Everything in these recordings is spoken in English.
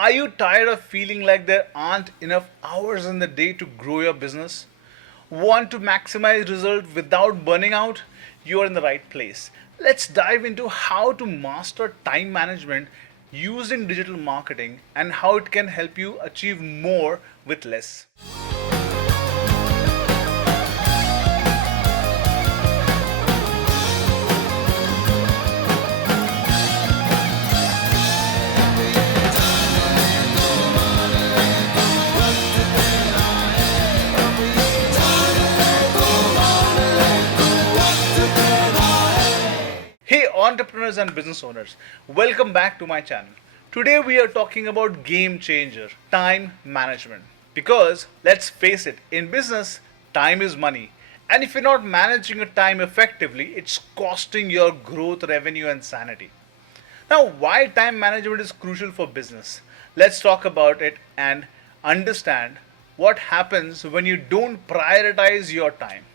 Are you tired of feeling like there aren't enough hours in the day to grow your business? Want to maximize results without burning out? You're in the right place. Let's dive into how to master time management using digital marketing and how it can help you achieve more with less. Hey entrepreneurs and business owners, welcome back to my channel. Today we are talking about game changer, time management. Because let's face it, in business, time is money. And if you're not managing your time effectively, it's costing your growth, revenue and sanity. Now, why time management is crucial for business? Let's talk about it and understand what happens when you don't prioritize your time.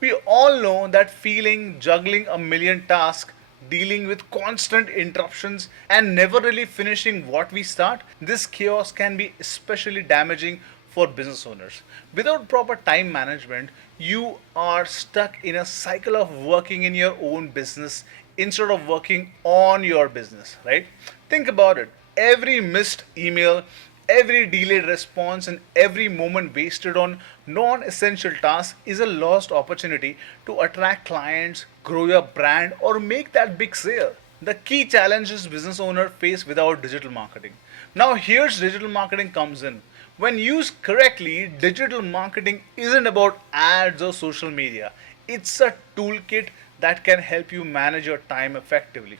We all know that feeling juggling a million tasks, dealing with constant interruptions, and never really finishing what we start. This chaos can be especially damaging for business owners. Without proper time management, you are stuck in a cycle of working in your own business instead of working on your business, right? Think about it. Every missed email, every delayed response, and every moment wasted on non essential tasks is a lost opportunity to attract clients, grow your brand, or make that big sale. The key challenges business owners face without digital marketing. Now, here's digital marketing comes in. When used correctly, digital marketing isn't about ads or social media. It's a toolkit that can help you manage your time effectively,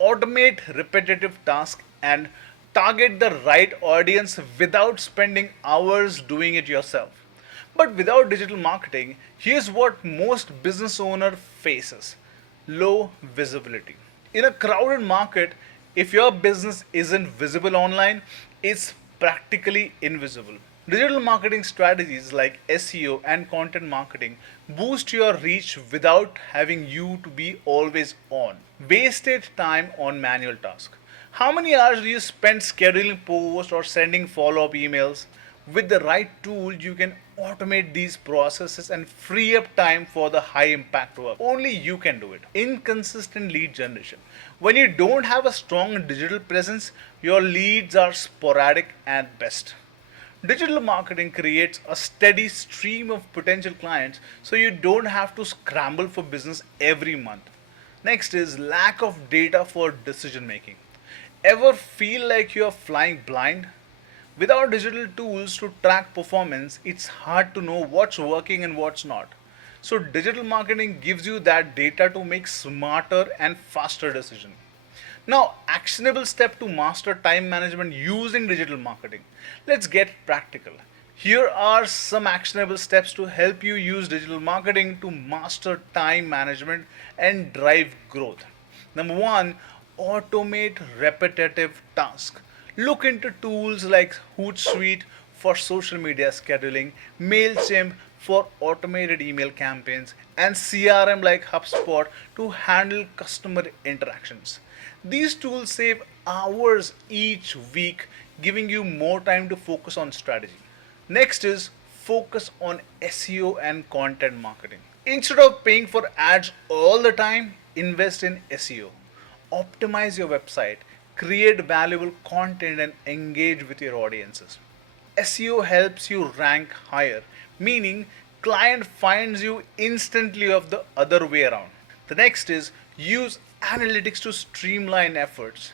automate repetitive tasks, and target the right audience without spending hours doing it yourself. But without digital marketing, here's what most business owner faces: low visibility. In a crowded market, if your business isn't visible online, it's practically invisible. Digital marketing strategies like SEO and content marketing boost your reach without having you to be always on. Wasted time on manual tasks. How many hours do you spend scheduling posts or sending follow up emails? With the right tool, you can automate these processes and free up time for the high impact work. Only you can do it. Inconsistent lead generation. When you don't have a strong digital presence, your leads are sporadic at best. Digital marketing creates a steady stream of potential clients so you don't have to scramble for business every month. Next is lack of data for decision making. Ever feel like you're flying blind? Without digital tools to track performance, it's hard to know what's working and what's not. So, digital marketing gives you that data to make smarter and faster decisions. Now, actionable step to master time management using digital marketing. Let's get practical. Here are some actionable steps to help you use digital marketing to master time management and drive growth. Number one, automate repetitive tasks. Look into tools like Hootsuite for social media scheduling, MailChimp for automated email campaigns, and CRM like HubSpot to handle customer interactions. These tools save hours each week, giving you more time to focus on strategy. Next is focus on SEO and content marketing. Instead of paying for ads all the time, invest in SEO. Optimize your website, create valuable content, and engage with your audiences. SEO helps you rank higher, meaning client finds you instantly of the other way around. The next is use analytics to streamline efforts.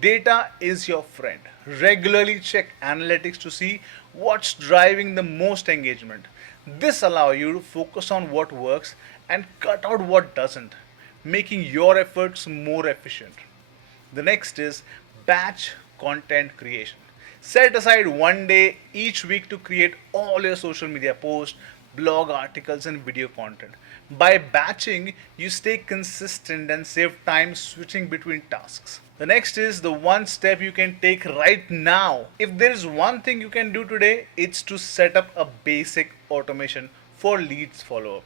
Data is your friend. Regularly check analytics to see what's driving the most engagement. This allows you to focus on what works and cut out what doesn't, making your efforts more efficient. The next is batch content creation. Set aside one day each week to create all your social media posts, blog articles, and video content. By batching, you stay consistent and save time switching between tasks. The next is the one step you can take right now. If there is one thing you can do today, it's to set up a basic automation for leads follow up.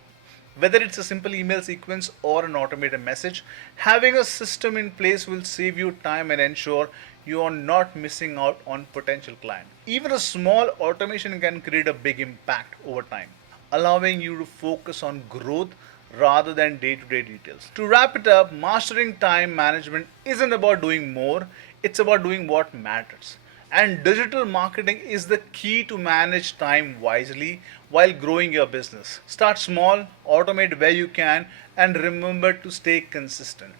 Whether it's a simple email sequence or an automated message, having a system in place will save you time and ensure you are not missing out on potential client. Even a small automation can create a big impact over time, allowing you to focus on growth rather than day-to-day details. To wrap it up, mastering time management isn't about doing more, it's about doing what matters. And digital marketing is the key to manage time wisely while growing your business. Start small, automate where you can, and remember to stay consistent.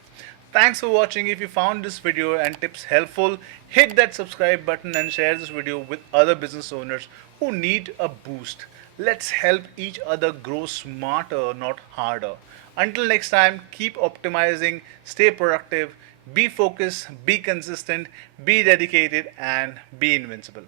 Thanks for watching. If you found this video and tips helpful, hit that subscribe button and share this video with other business owners who need a boost. Let's help each other grow smarter, not harder. Until next time, keep optimizing, stay productive, be focused, be consistent, be dedicated, and be invincible.